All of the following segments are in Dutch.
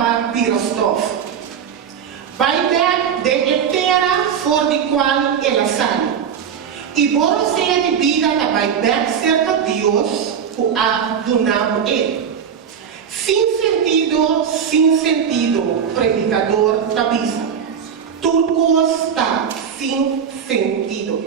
taba pirostof. Vai ver de etera for di qual ela sale. E boro seja de vida da vai ver cerca Deus o a donado ele. Sin sentido, predicador da bisa. Tudo está sem sentido.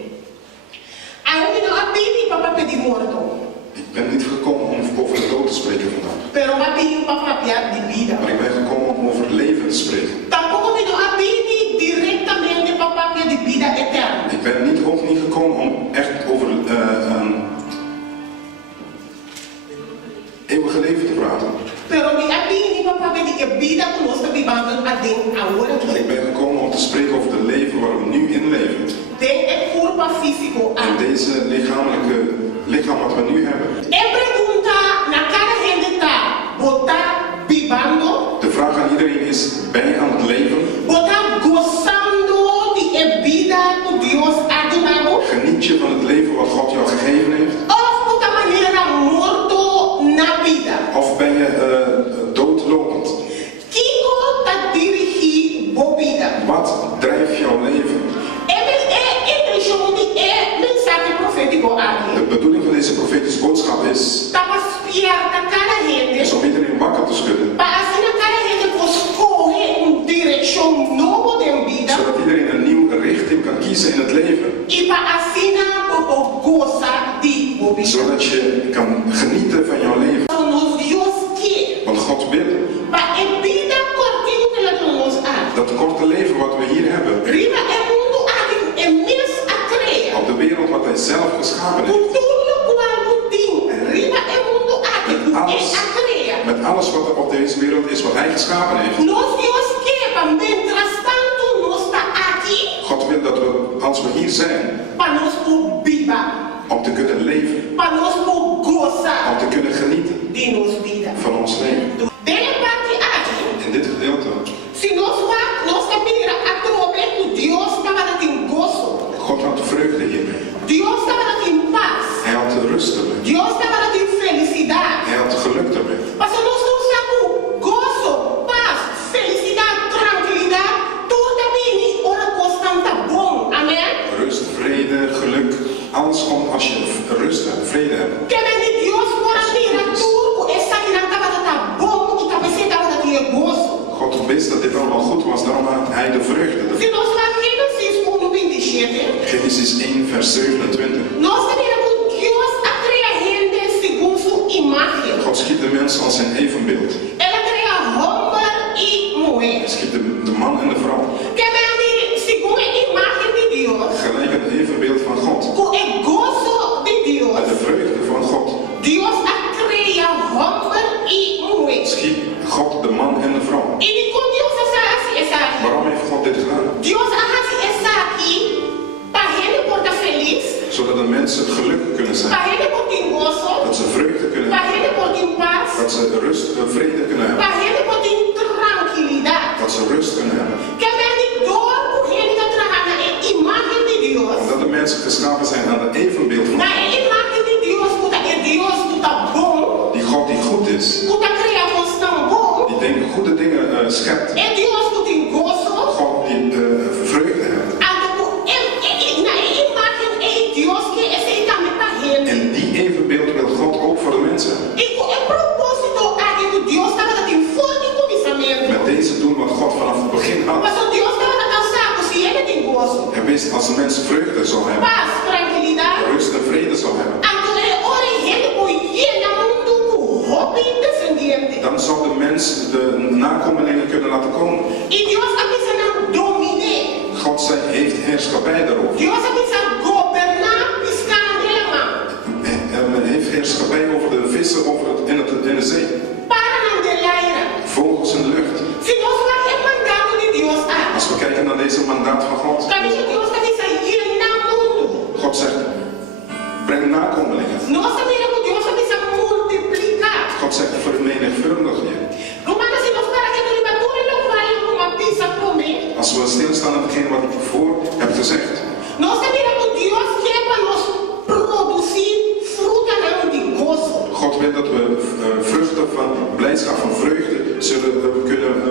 Aí não abili para pedir morto. Ik ben niet gekomen om over de dood te spreken vandaag. Pero abili para falar de vida. Maar ik ben gekomen om over het leven te spreken. Tampoco não abili directamente para falar de vida eterna. Ik ben ook niet gekomen om echt over eeuwige leven te praten. Pero mi abili para falar de que vida que nós estamos vivendo agora. Maar ik ben gekomen om te spreken over het leven waar we nu in leven. De corpo físico. En deze lichamelijke lichaam wat we nu hebben. E pergunta na cara gente tá, botar vivendo? De vraag aan iedereen is, ben je aan het leven? Botar gozando de vida que Deus ha dado? Geniet je van het leven wat God jou gegeven heeft? Of de maneira morto na vida? Of ben je doodlopend? Kiko ta dirigi bo vida? Wat drijft jouw leven? De bedoeling van deze profetische boodschap is om iedereen wakker te schudden. Zodat iedereen een nieuwe richting kan kiezen in het leven. Zodat je kan genieten van jouw leven. Want God wil dat korte leven wat we hier hebben. Op de wereld wat hij zelf geschapen heeft. Met alles wat er op deze wereld is wat hij geschapen heeft. God wil dat we, als we hier zijn, om te kunnen leven, om te kunnen genieten van ons leven. In dit gedeelte. God had vreugde hiermee. Hij had rust ermee. Hij had geluk ermee. Rust, vrede, geluk. Alles komt als je rust hebt, vrede hebt. God wist dat dit allemaal goed was, daarom had hij de vreugde. Genesis 1 vers 27. God schiep de mens als zijn evenbeeld. Hij schiep de man en de vrouw. Gelijk het evenbeeld van God. Met de vreugde van God. Schiep God de man en de vrouw. Waarom heeft God dit gedaan? Zodat de mensen gelukkig kunnen zijn. Dat ze vreugde kunnen hebben. Dat ze rust en vrede kunnen hebben. Dat ze rust kunnen hebben. Omdat de mensen geschapen zijn aan het evenbeeld van God. Die God die goed is. Die denkt goede dingen schept. God die vreugde heeft. En die evenbeeld wil God ook voor de mensen. Met deze doen wat God vanaf het begin had. Hij wist als de mensen vreugde zou hebben. Rust en vrede zou hebben. Dan zou de mens de nakomelingen kunnen laten komen. God heeft heerschappij daarover. Men heeft heerschappij over de vissen in de zee. Vogels in de lucht. Als we kijken naar deze mandaat van God. God zegt, breng nakomelingen. God zegt, vermenigvuldig je. Als we stilstaan aan hetgeen wat ik voor heb gezegd. God wil dat we vruchten van blijdschap, van vreugde zullen kunnen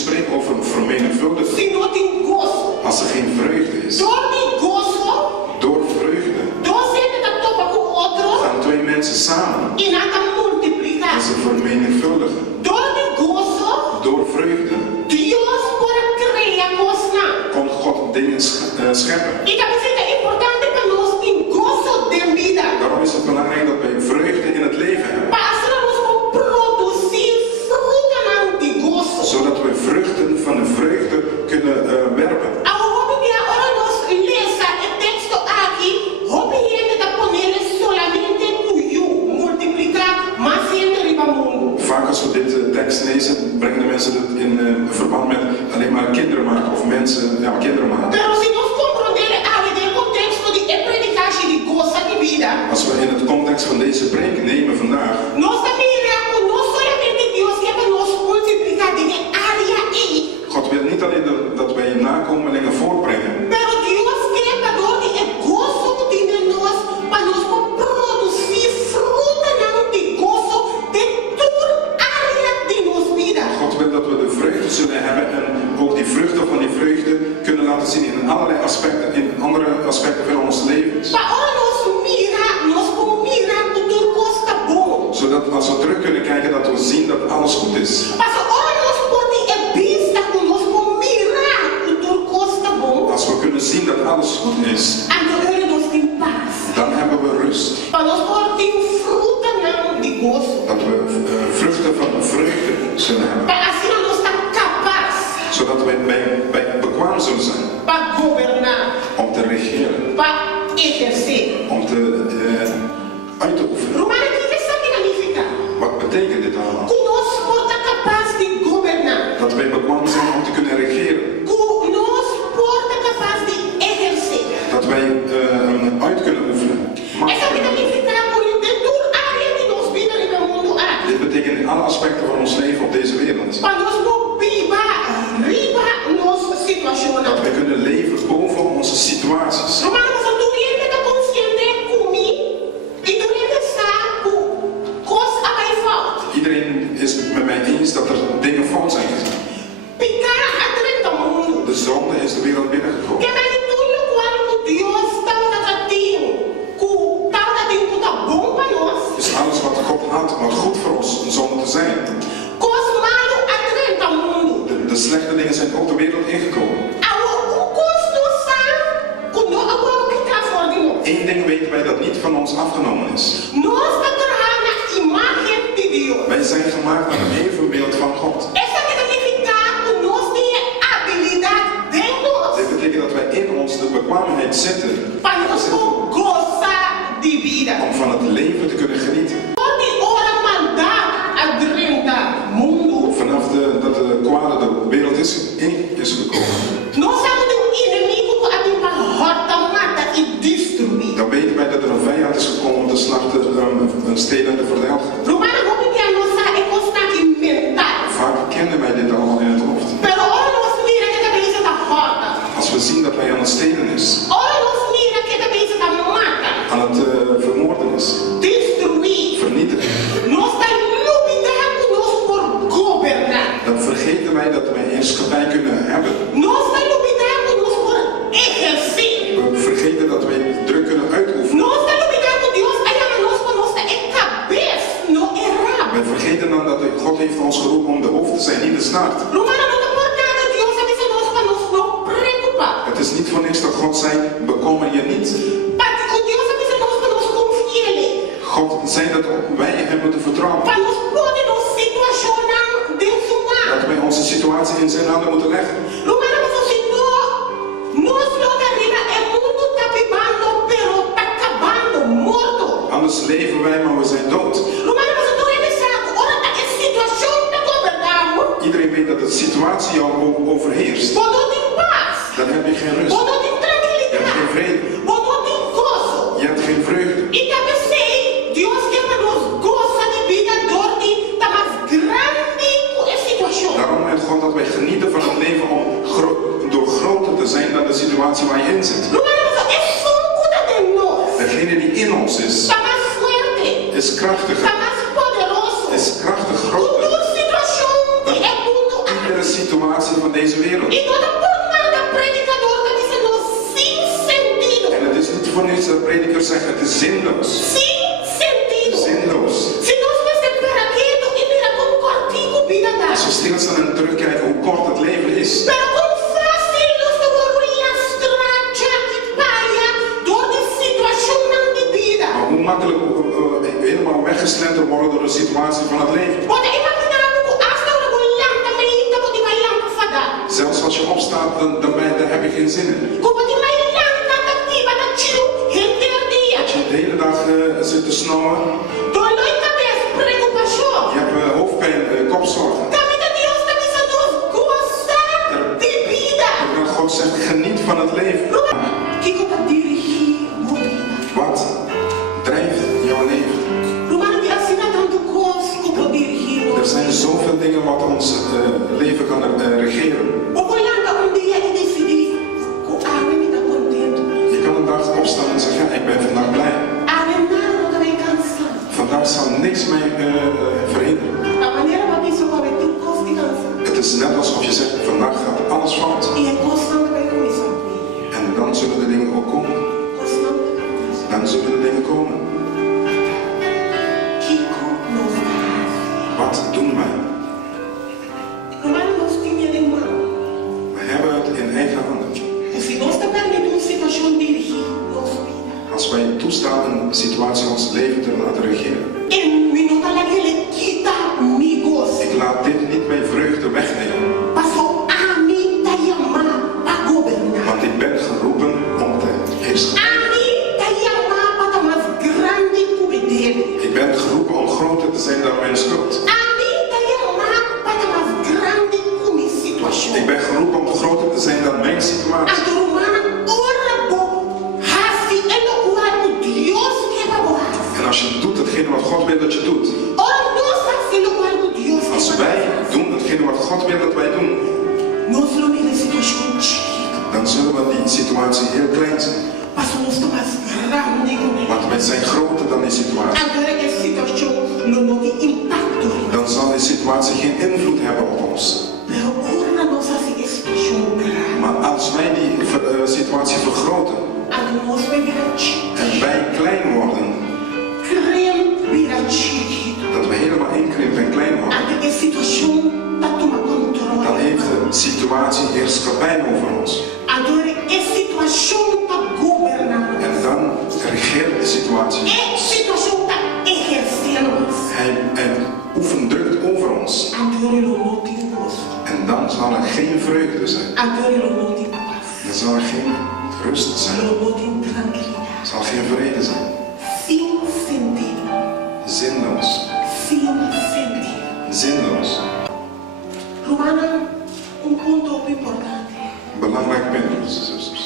spreken over vermenigvuldigen. sino tem gozo. Als er geen vreugde is. Door die gozo, Door vreugde door gente dat topa com outro, gaan twee mensen samen. e nada multiplicar. En ze vermenigvuldigen. Door die gozo, Door vreugde Deus pode criar coisa. kon God dingen scheppen. E também é importante para nós ter gozo de vida. Daarom is het belangrijk dat wij vreugde in het leven hebben. Para nós produzir fruta de gozo. Zodat we vruchten van de vreugde kunnen werpen. Agora nós lesa o texto aqui, obviamente da poner solamente tuyo, multiplicar mais gente riba mundo. Vaak als we dit tekst lezen, brengen de mensen het in verband met alleen maar kinderen maken of mensen, ja, kinderen maken. Pero se nós compreender o contexto de predicação de gozo de vida, Als we in het context van deze preek nemen vandaag, nós também iremos não solamente Deus quer para nós multiplicar de área aí, God wil niet alleen dat wij nakomelingen voortbrengen, pero Deus quer para nós de gozo de nós, para nós produzir fruta de gozo de toda área de nossa vida. God wil dat we de vreugde zullen hebben en ook die vruchten van die vreugde kunnen laten zien in allerlei aspecten, in andere aspecten van ons leven. Para nós mirar tudo costa bom. Zodat als we terug kunnen kijken, dat we zien dat alles goed is. Mas ora nós podemos vista conosco mirar tudo costa bom. Als we kunnen zien dat alles goed is, Agora nós temos paz. dan hebben we rust. Para nós podemos fruta de gozo. Dat we vruchten van vreugde zullen hebben. Para assim nós estar capaz Zodat wij bekwaam zullen zijn para governar, om te regeren, para exercer. om uit te oefenen. Romano que significa? Wat betekent dit allemaal? Conosco está capaz de governar. Dat wij bekwaam zijn om te kunnen regeren. Conosco está capaz de exercer. Dat wij uit kunnen oefenen. Macht Essa kunnen vida oefenen. significa por dentro área de nós vida no mundo aqui. Dit betekent in alle aspecten van ons leven op deze wereld. Para nós não viver riba nossa situação. Dat wij kunnen leven boven onze situaties. Romano, mas tu ainda está consciente comigo e tu ainda está com coisa a mais falta. Iedereen is het met mij eens dat er dingen fout zijn gegaan. Picar a treta mundo. De zonde is de wereld binnengekomen. Que mais tudo quando Deus estava tratando, estava tratando tá bom para nós. Dus alles wat God had, wat goed voor ons, een zonde te zijn. Coisa malo a treta mundo. De slechte dingen zijn ook de wereld ingekomen. Eén ding weten wij dat niet van ons afgenomen is. Wij zijn gemaakt naar een evenbeeld van God. Dit betekent dat wij in ons de bekwaamheid zetten om van het leven te kunnen genieten. Vanaf dat de kwade de wereld is gekomen. Dan weten wij dat er een vijand is gekomen om te slachten, een steden te verdelgen. Vaak kennen wij dit allemaal in het hoofd. Als we zien dat hij aan het stelen is, aan het vermoorden is, vernietigen, dan vergeten wij dat wij heerschappij kunnen hebben. We vergeten dat wij druk kunnen uitoefenen. We vergeten dan dat God heeft ons geroepen om de hoofd te zijn, niet de staart. Het is niet voor niks dat God zei, bekommer je niet. God zei dat wij hem moeten vertrouwen. Dat wij onze situatie in zijn handen moeten leggen. Anders leven wij, maar we zijn dood. Iedereen weet dat de situatie jou overheerst. Dan heb je geen rust. Je hebt geen vrede. Je hebt geen vreugde. Daarom heeft God dat wij genieten van het leven om door groter te zijn dan de situatie waar je in zit. Degene die in ons is krachtiger, is krachtig groter dan iedere situatie situatie van deze wereld. Y toda forma de predicador que dice no sin sentido. En het is niet voor niets dat predikers zeggen, het is zinloos. Sin sentido. Zinloos. Si nos ves para quieto y mira con cortico vida da. Als we stilstaan en terugkijken hoe kort het leven is. Pero con fácil nos devolvería stracha y paya door de situación de vida. Maar hoe makkelijk helemaal weggeslenterd worden door de situatie van het leven. Pode imaginar que hasta una volanta me inta pode volanta fada. Zelfs als je opstaat, daar heb je geen zin in. Como de volanta activa na chiu henter dia. Als je de hele dag zit te snowen, Dolor cabeça, preocupação. je hebt hoofdpijn, kopzorgen. Caminho de Deus está dizendo gozar de vida. En God zegt, geniet van het leven. Que como dirigir a vida. Wat drijft jouw leven? Romano de assina tanto coisa como dirigir. Er zijn zoveel dingen wat ons leven kan regeren. O volanta dia e decidir com a me tá contento. Je kan een dag opstaan en zeggen, ja, ik ben vandaag blij. A nada não também cansado. Vandaag zal niks mij verhinderen. A maneira como isso come tu costa de cansado. Het is net alsof je zegt, vandaag gaat alles fout. E é constante também com isso. En dan zullen de dingen ook komen. Constante. Dan zullen de dingen komen. Kiko nos Wat doen wij? Romano nos tinha de mão. We hebben het in eigen handen. Se nós também uma situação dirigir nossa vida. Als wij toestaan een situatie ons leven te laten regeren. En minuto lá que ele quita amigos. Ik laat dit niet mijn vreugde wegnemen. Passou a mim da chamar para governar. Want ik ben geroepen om te heersen. A mim da chamar para mais grande poder. Ik ben geroepen om groter te zijn dan mijn schuld. A mim da chamar para mais grande como situação. Ik ben geroepen om groter te zijn dan mijn A situatie. do humano ora bo hasi elo guardo Deus que va boas. En als je doet hetgene wat God wil dat je doet. Ora nós hasi elo guardo Deus que Als va wij boas. doen hetgene wat God wil dat wij doen. Nós lo nele situação chica. Dan zullen we die situatie heel klein zijn. Passou nós mais grande como ele. Want wij zijn groter dan die situatie. Agora que a situação não tem impacto. Dan zal die situatie geen invloed hebben op ons. Pero ora nós hasi que situação grande. Maar als wij die situatie vergroten A nós vai virar chica. en wij klein worden, Crem virar chica. dat we helemaal inkrimpen en klein worden, Até que a situação tá tomando controle. dan heeft de situatie heerschappij over ons. Agora a situação tá governando. En dan regeert de situatie. A situação tá exercendo. Hij oefent druk over ons. Agora ele não tem gozo. En dan zal er geen vreugde zijn. Agora ele não tem paz. Er zal er geen rust zijn. Ele não tem tranquilidade. Er zal geen vrede zijn. Sem sentido. Zinloos. Sem sentido. Zinloos. Romana, ponto importante. Belangrijk punt, broers en zusters.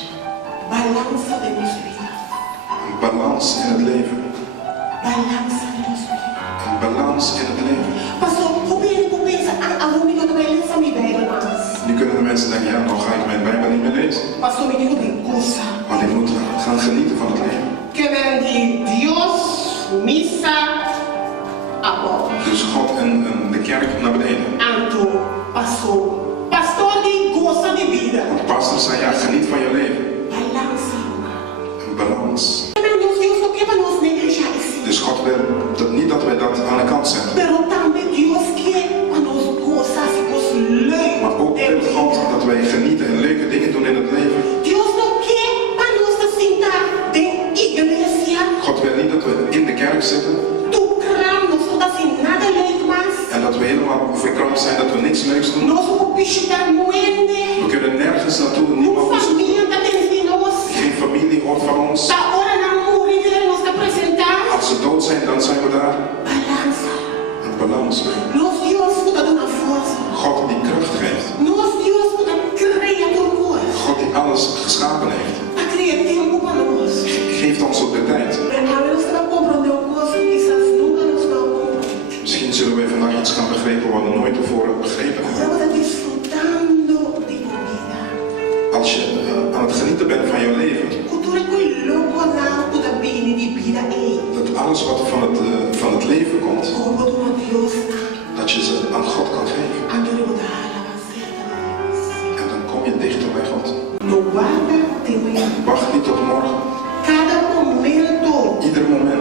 Balança de nossa vida. Een balans in het leven. Balança de nossa vida. Een balans in het leven. Pastor, hoe ben je bezig aan avondje dat wij lezen mijn Bijbel mas? Nu kunnen de mensen denken, ja, nou ga ik mijn Bijbel niet meer lezen. Pastor, me digo de coisa. Want ik moet gaan genieten van het leven. Que ven de Dios, missa, amor. Dus God en de kerk naar beneden. Anto, pastor. Pastor die gosta de vida. Want de pastor zei, ja, geniet van je leven. Balança. Een balans. Deus não quer para nós negligenciar isso. Dus God wil dat niet dat wij dat aan de kant zetten. Pero também Deus quer para nós gostar de coisas leves. Maar ook wil God dat wij genieten en leuke dingen doen in het leven. Deus não quer para nós sentar de igreja. God wil niet dat we in de kerk zitten Tu cram, nós não dá assim nada leite mais. en dat we helemaal verkrampt zijn, dat we niks leuks doen. Nós vamos visitar moende. We kunnen nergens naartoe, niemand Uma is, família da de nós. geen familie hoort van ons. Da hora na morir, nós te apresentar. Als ze dood zijn, dan zijn we daar. Balança. Een balans mee. Nós Deus puta dar uma força. God die kracht geeft. Nós Deus puta criador coisa. God die alles geschapen heeft. A criar tempo para nós. Geeft ons ook de tijd. Mas nós não compreendemos coisas que quizás nunca nós vamos compreender. Misschien zullen we vandaag iets gaan begrijpen wat we nooit tevoren begrepen hebben. Estamos desfrutando de vida. Als je aan het genieten bent van je leven, Cultura que louco na puta bem de vida é. dat alles wat van het leven komt, Como do Deus na. dat je ze aan God kan geven. Andoremos da alabanza.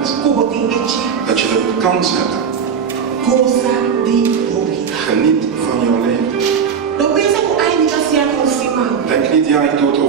bent, dat je de kans hebt. Geniet van jouw leven. Denk niet, ja, ik doe het